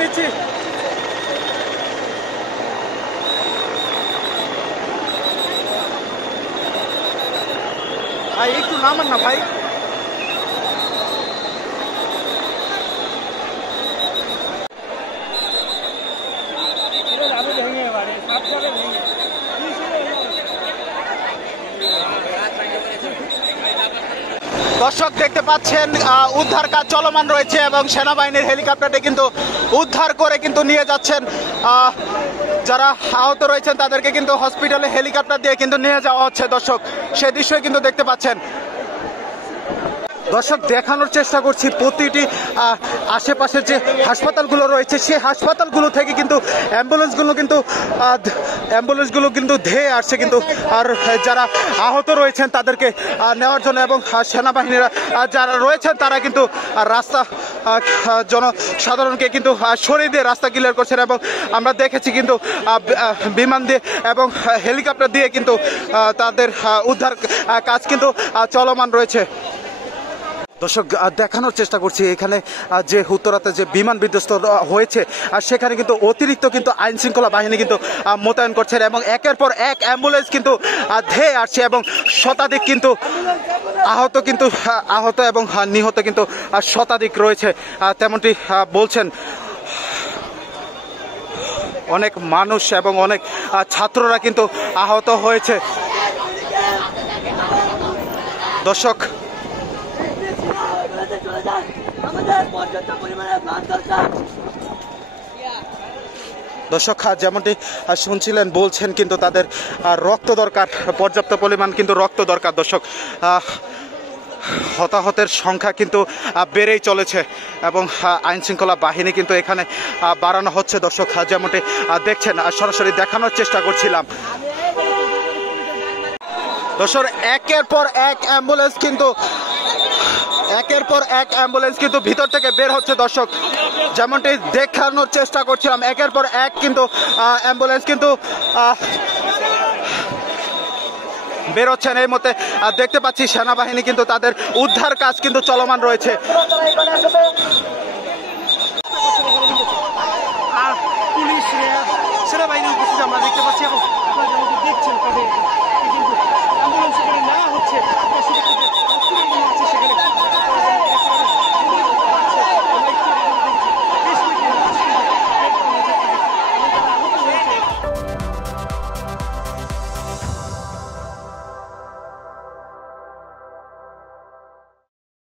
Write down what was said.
নিচ্ছি ভাই, একটু নামান না ভাই। দর্শক দেখতে পাচ্ছেন উদ্ধার কাজ চলমান রয়েছে এবং সেনাবাহিনীর হেলিকপ্টারটি কিন্তু উদ্ধার করে কিন্তু নিয়ে যাচ্ছেন। যারা আহত রয়েছেন তাদেরকে কিন্তু হসপিটালে হেলিকপ্টার দিয়ে কিন্তু নিয়ে যাওয়া হচ্ছে। দর্শক সে দৃশ্যই কিন্তু দেখতে পাচ্ছেন। দর্শক দেখানোর চেষ্টা করছি প্রতিটি আশেপাশের যে হাসপাতালগুলো রয়েছে সেই হাসপাতালগুলো থেকে কিন্তু অ্যাম্বুলেন্সগুলো কিন্তু ধেয়ে আসছে কিন্তু আর যারা আহত রয়েছেন তাদেরকে নেওয়ার জন্য এবং সেনাবাহিনীরা যারা রয়েছেন তারা কিন্তু রাস্তা জনসাধারণকে কিন্তু সরিয়ে দিয়ে রাস্তা ক্লিয়ার করছেন এবং আমরা দেখেছি কিন্তু বিমান দিয়ে এবং হেলিকপ্টার দিয়ে কিন্তু তাদের উদ্ধার কাজ কিন্তু চলমান রয়েছে। দর্শক দেখানোর চেষ্টা করছি এখানে যে উত্তরাতে যে বিমান বিধ্বস্ত হয়েছে আর সেখানে কিন্তু অতিরিক্ত কিন্তু আইন শৃঙ্খলা বাহিনী কিন্তু মোতায়েন করছেন এবং একের পর এক অ্যাম্বুলেন্স কিন্তু ধেয়ে আসছে এবং শতাধিক কিন্তু আহত এবং নিহত কিন্তু শতাধিক রয়েছে তেমনটি বলছেন অনেক মানুষ এবং অনেক ছাত্ররা কিন্তু আহত হয়েছে। দর্শক যেমনটি শুনছিলেন বলছেন কিন্তু তাদের রক্ত দরকার, পর্যাপ্ত পরিমাণ কিন্তু রক্ত দরকার। দর্শক হতাহতের সংখ্যা কিন্তু বেড়েই চলেছে এবং আইন শৃঙ্খলা বাহিনী কিন্তু এখানে বাড়ানো হচ্ছে। দর্শক যেমনটি দেখছেন সরাসরি দেখানোর চেষ্টা করছিলাম। দর্শক একের পর এক অ্যাম্বুলেন্স কিন্তু ভিতর থেকে বের হচ্ছে। দর্শক যেমনটি দেখানোর চেষ্টা করছিলাম একের পর এক কিন্তু অ্যাম্বুলেন্স কিন্তু বের হচ্ছেন। এই মধ্যে দেখতে পাচ্ছি সেনাবাহিনী কিন্তু তাদের উদ্ধার কাজ কিন্তু চলমান রয়েছে। পুলিশ সেনাবাহিনী উপস্থিত আমরা দেখতে পাচ্ছি এবং দেখছেন